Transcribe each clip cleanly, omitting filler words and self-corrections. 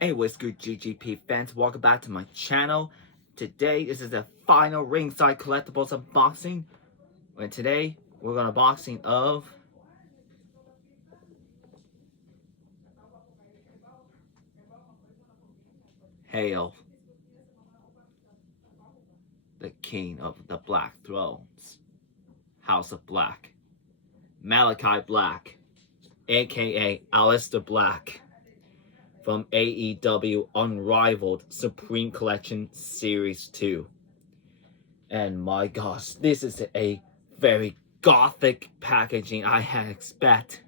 Hey, what's good, GGP fans? Welcome back to my channel. Today, this is the final ringside collectibles unboxing. And today, we're going to unboxing of Hail, the King of the Black Thrones, House of Black, Malakai Black, aka Aleister Black, from AEW Unrivaled Supreme Collection Series 2. And my gosh, this is a very gothic packaging I had expect.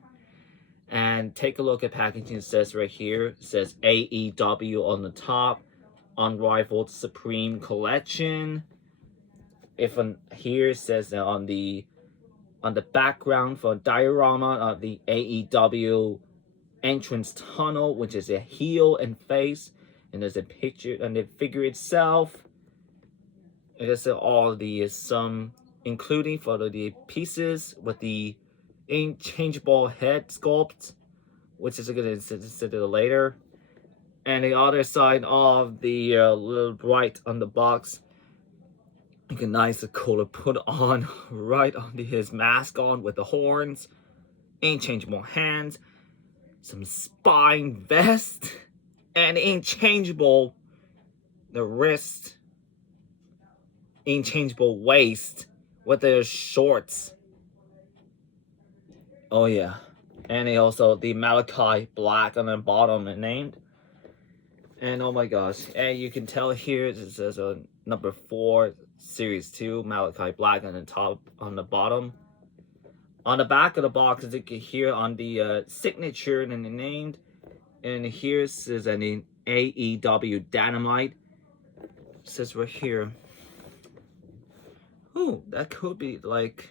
And take a look at packaging. It says right here, it says AEW on the top, Unrivaled Supreme Collection. If on here it says on the background for diorama of the AEW entrance tunnel, which is a heel and face, and there's a picture and the figure itself. I guess all the some including for the pieces with the interchangeable head sculpt, which is going to consider later. And the other side of the little right on the box, you can nice color put on right on his mask on with the horns, interchangeable hands, some spine vest, and interchangeable the wrist, interchangeable waist with the shorts. Oh yeah. And also the Malakai Black on the bottom and named. And oh my gosh. And you can tell here it says number 4, Series 2, Malakai Black on the top, on the bottom. On the back of the box, as you can hear on the signature and the named. And here is an AEW Dynamite. It says right here. Ooh, that could be like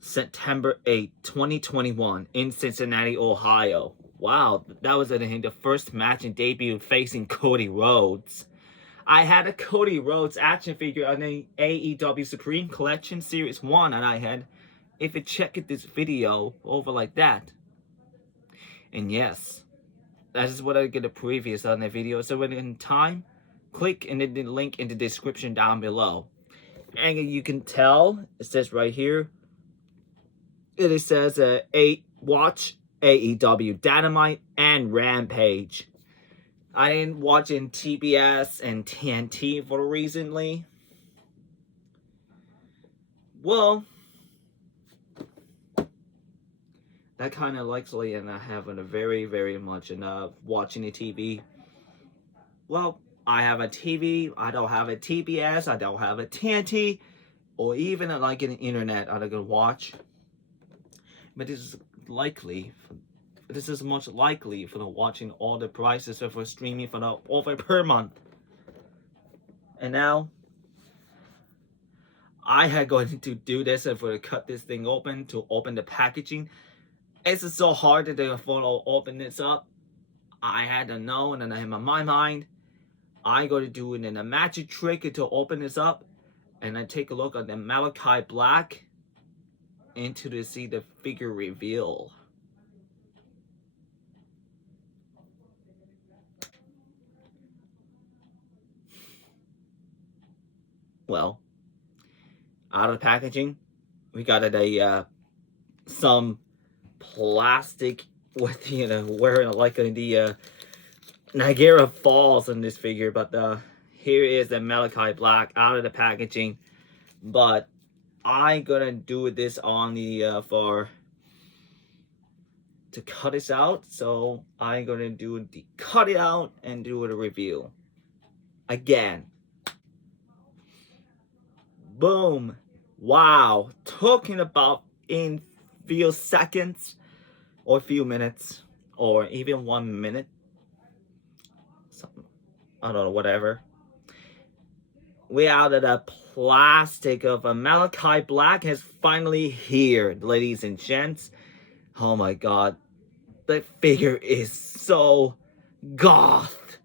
September 8, 2021 in Cincinnati, Ohio. Wow, that was the first match and debut facing Cody Rhodes. I had a Cody Rhodes action figure on the AEW Supreme Collection Series 1, and I had, if you check this video over like that. And yes, that is what I did the previous on the video. So when in time, click in the link in the description down below. And you can tell, it says right here, it says watch AEW Dynamite and Rampage. I didn't watch in TBS and TNT for recently. Well, that kind of likely, and I haven't a very much enough watching the TV. Well, I have a TV. I don't have a TBS. I don't have a TNT, or even like an internet I can watch. But this is likely. This is much likely for the watching all the prices for streaming for the over per month. And now, I had going to do this and for to cut this thing open to open the packaging. It's so hard to open this up. I had to know, and then in my mind, I go to do it in a magic trick to open this up, and I take a look at the Malakai Black into to see the figure reveal. Well, out of the packaging, we got some plastic with wearing like the Niagara Falls in this figure, but here is the Malakai Black out of the packaging. But I'm gonna do this on the to cut this out, so I'm gonna do the cut it out and do a review again. Boom. Wow, talking about in few seconds or a few minutes or even 1 minute, something, I don't know, whatever. We out of the plastic of a Malakai Black has finally here, ladies and gents. Oh my god, the figure is so goth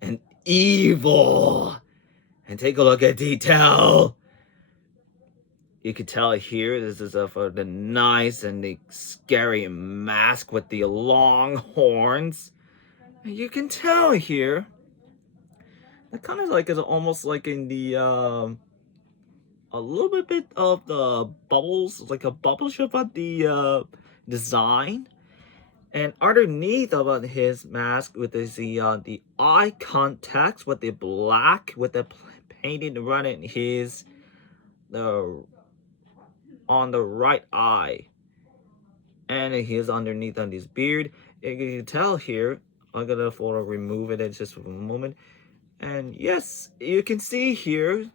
and evil. And take a look at detail. You can tell here this is for the nice and the scary mask with the long horns. And you can tell here that kind of like is almost like in the a little bit of the bubbles, like a bubble ship at the design. And underneath of his mask with the eye contacts with the black with the painted running his the on the right eye, and he's underneath on his beard. You can tell here. I'm gonna remove it in just for a moment. And yes, you can see here.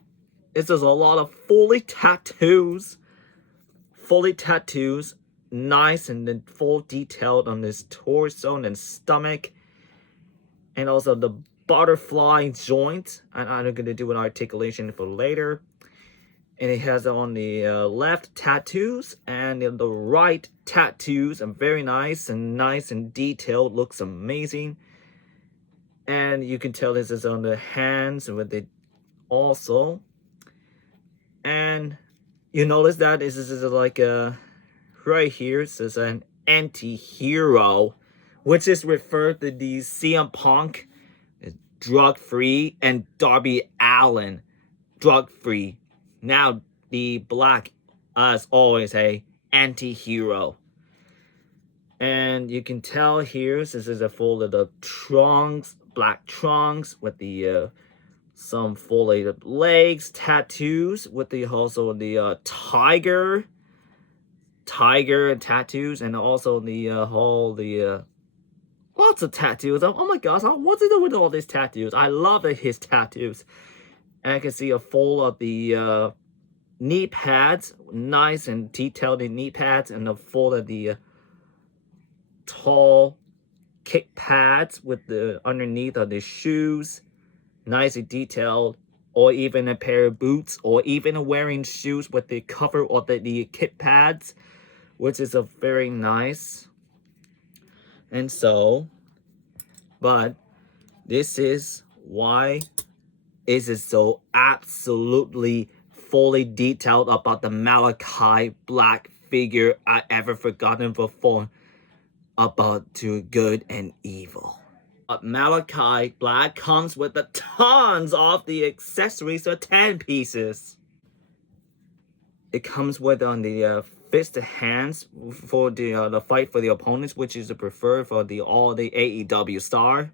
It's just a lot of fully tattoos, nice and then full detailed on his torso and stomach, and also the butterfly joint. And I'm gonna do an articulation for later. And it has on the left tattoos and the right tattoos, and very nice and detailed. Looks amazing. And you can tell this is on the hands with it also. And you notice that this is like right here, this is an anti-hero, which is referred to the CM Punk, drug-free, and Darby Allin, drug-free. Now the Black, as always, a anti-hero. And you can tell here, this is a full of the trunks, black trunks with the some folded legs, tattoos with the also the tiger tattoos, and also the whole the lots of tattoos. Oh my gosh, what's it doing with all these tattoos? I love his tattoos. And I can see a fold of the knee pads, nice and detailed knee pads, and a fold of the tall kick pads with the underneath of the shoes, nicely detailed, or even a pair of boots, or even wearing shoes with the cover of the kick pads, which is a very nice. And so, but this is why is it so absolutely fully detailed about the Malakai Black figure I ever forgotten before about to good and evil. Malakai Black comes with a tons of the accessories for 10 pieces. It comes with on the fist hands for the fight for the opponents, which is preferred for the all the AEW star,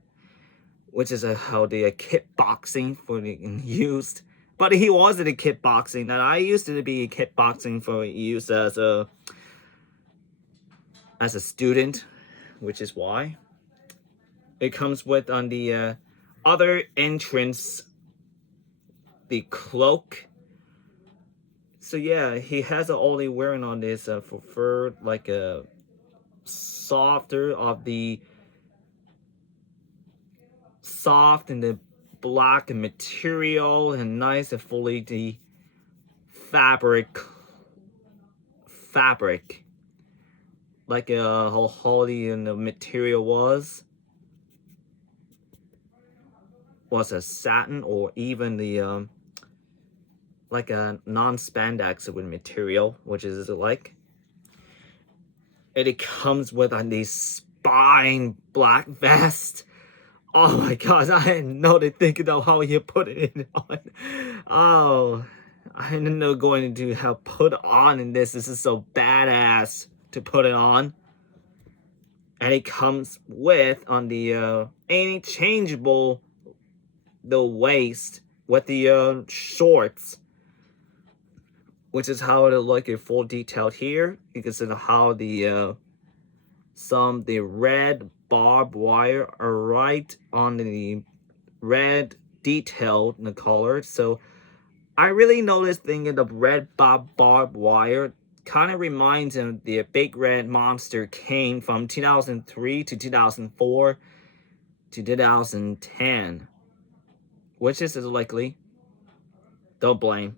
which is how the kickboxing for the used. But he wasn't a kickboxing, and I used to be kickboxing for use as a student, which is why. It comes with on the other entrance, the cloak. So yeah, he has only wearing on this for fur, like a softer of the soft and the black material, and nice and fully the fabric, like how holly and the material was a satin, or even the like a non-spandex with material, which is like. And it comes with a spine black vest. Oh my gosh, I didn't know they thinking of how you put it in on. Oh, I didn't know going to have put on in this. This is so badass to put it on. And it comes with on the interchangeable the waist with the shorts, which is how it look in full detailed here. You can see how the the red barbed wire are right on the red detailed in the color. So I really noticed thinking the red barbed wire kind of reminds him of the big red monster came from 2003 to 2004 to 2010, which is likely. Don't blame.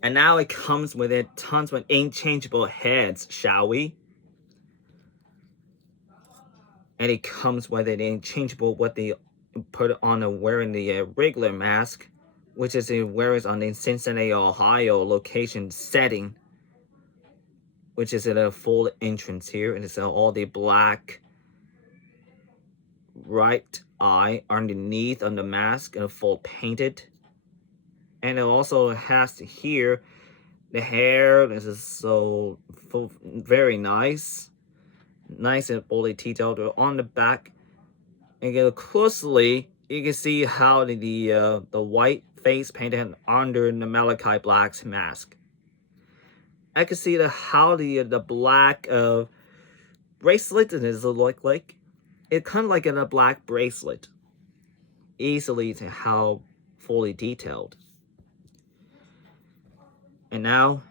And now it comes with it tons of interchangeable heads, shall we? And it comes with it interchangeable what they put on wearing the regular mask, which is in whereas on the Cincinnati, Ohio location setting, which is in a full entrance here, and it's all the black right eye underneath on the mask and full painted. And it also has here the hair. This is so very nice and fully detailed on the back. And get closely, you can see how the white face painted under the Malakai Black's mask. I can see how the black bracelet is look like. It kind of like a black bracelet, easily to how fully detailed. And now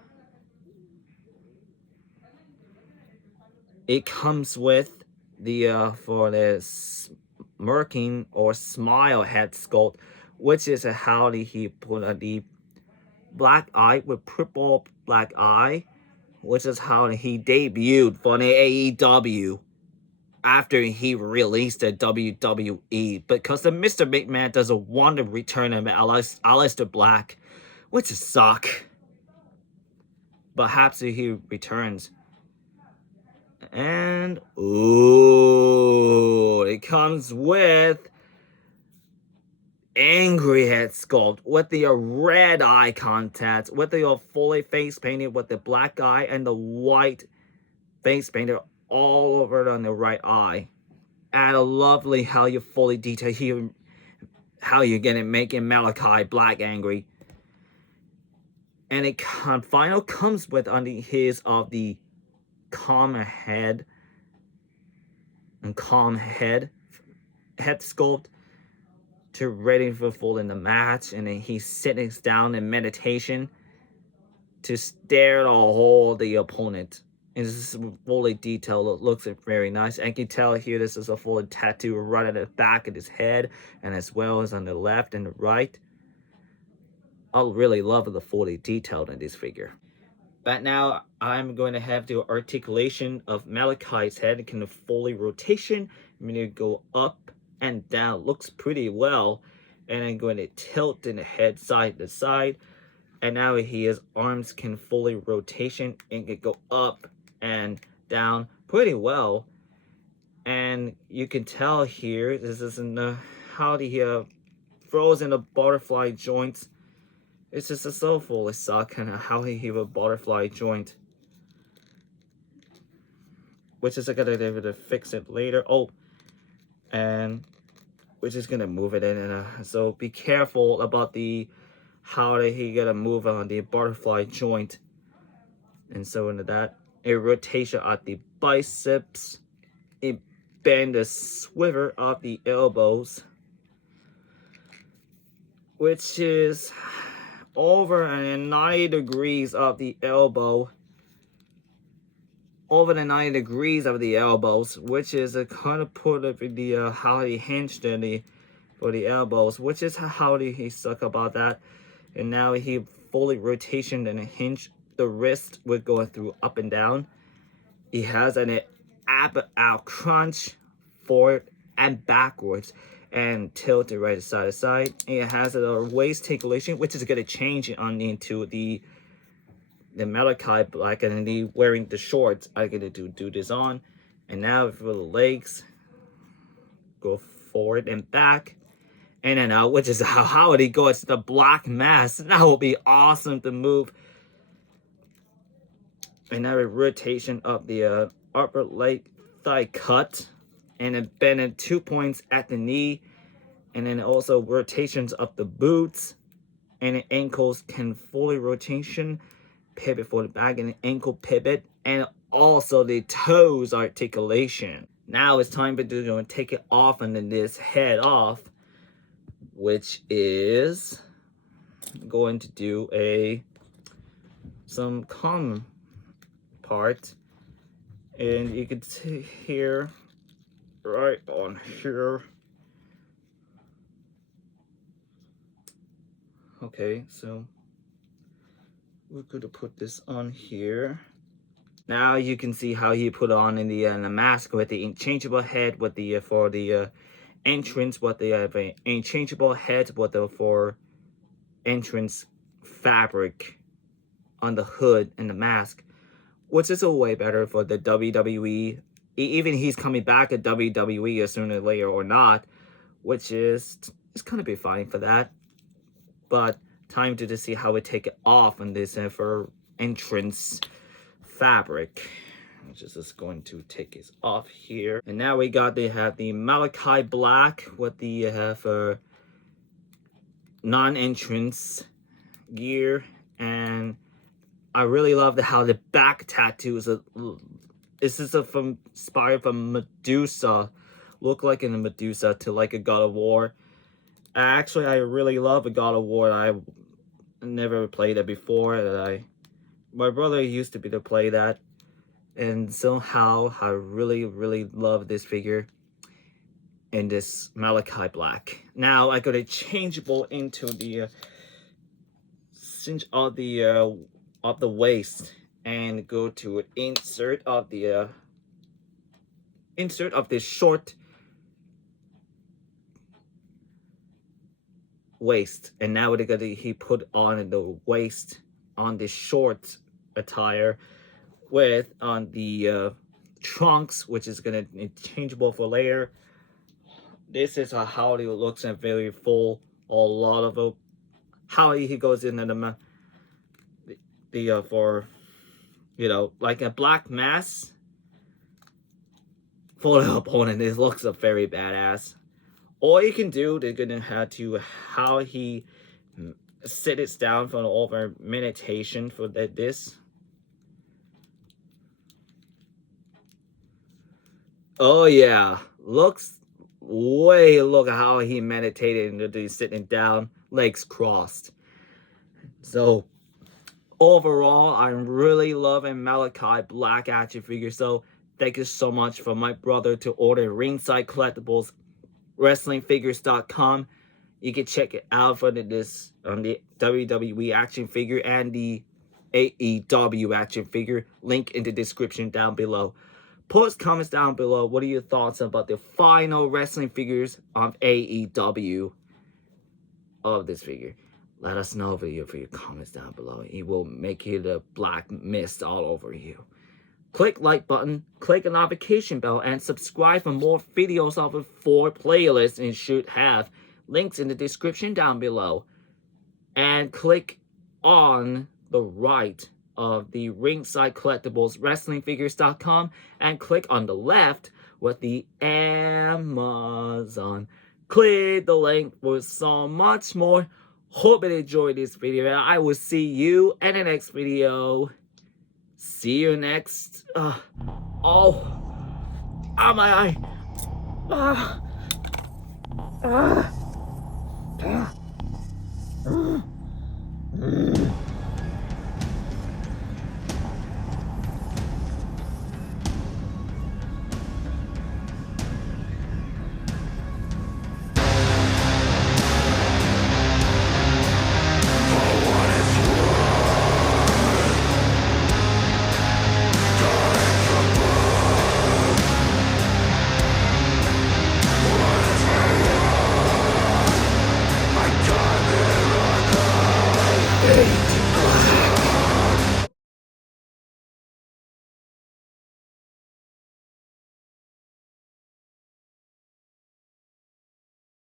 it comes with the for the smirking or smile head sculpt, which is how he put the black eye with purple black eye, which is how he debuted for the AEW after he released the WWE, because the Mr. McMahon doesn't want to return him Aleister Black, which is suck. But perhaps he returns. And ooh, it comes with angry head sculpt with the red eye contact, with the fully face painted with the black eye and the white face painted all over on the right eye. And a lovely how you fully detail here, how you're gonna make Malakai Black angry. And it final comes with on his of the calm head sculpt to ready for full in the match, and then he sitting down in meditation to stare at all the opponent. And this is fully detailed. It looks very nice. I can tell here this is a full tattoo right at the back of his head, and as well as on the left and the right. I really love the fully detailed in this figure. But now I'm going to have the articulation of Malakai's head. It can fully rotation. I'm going to go up and down. Looks pretty well. And I'm going to tilt in the head side to side. And now his arms can fully rotation and can go up and down pretty well. And you can tell here, this is in how he throws in the butterfly joints. It's just so fully suck and how he have a butterfly joint, which is gonna fix it later. Oh, and we're just gonna move it in, and so be careful about how he gonna move on the butterfly joint. And so into that, a rotation at the biceps, a bend a swivel of the elbows, which is over 90 degrees of the elbow, over the 90 degrees of the elbows, which is a kind of put of the how he hinged in for the elbows, which is how he suck about that. And now he fully rotation and hinge the wrist with going through up and down. He has an ab out crunch forward and backwards, and tilt it right side to side. It has a waist articulation, which is going to change on into the Malakai Black, and the wearing the shorts. I'm going to do this on. And now for the legs, go forward and back, in and out, which is how it goes. The black mass. That will be awesome to move. And now a rotation of the upper leg thigh cut, and then bend 2 points at the knee, and then also rotations of the boots, and the ankles can fully rotation, pivot for the back, and the ankle pivot, and also the toes articulation. Now it's time to take it off, and then this head off, which is going to do some common part, and you can see here, right on here. Okay, so we're going to put this on here. Now you can see how he put on in the mask with the interchangeable head, with the for the entrance, with the interchangeable head, with the for entrance fabric on the hood and the mask, which is a way better for the WWE. Even he's coming back at WWE sooner or later or not, which is gonna be fine for that. But time to see how we take it off on this for entrance fabric. I'm just going to take it off here. And now they have the Malakai black with the for non-entrance gear, and I really love how the back tattoos this is inspired from Medusa, look like in a Medusa to like a God of War. Actually, I really love a God of War. I never played it before. My brother used to be to play that, and somehow I really love this figure in this Malakai black. Now I got it changeable into the cinch of the waist and go to an insert of the short waist, and now he put on the waist on the short attire with on the trunks, which is gonna be changeable for layer. This is how it looks and very full. A lot of how he goes into the for like a black mask for the opponent. It looks very badass. All you can do, they're gonna have to how he sit it down for over meditation for this. Oh yeah, look how he meditated into sitting down, legs crossed. So overall, I'm really loving Malakai black action figure. So thank you so much for my brother to order Ringside Collectibles, WrestlingFigures.com. You can check it out for this on the WWE action figure and the AEW action figure. Link in the description down below. Post comments down below. What are your thoughts about the final wrestling figures of AEW of this figure? Let us know for your comments down below. It will make it a black mist all over you. Click like button, click the notification bell, and subscribe for more videos of the 4 playlists, and should have links in the description down below. And click on the right of the Ringside Collectibles, WrestlingFigures.com, and click on the left with the Amazon. Click the link for so much more. Hope you enjoyed this video, and I will see you in the next video. See you next. My eye. Hey.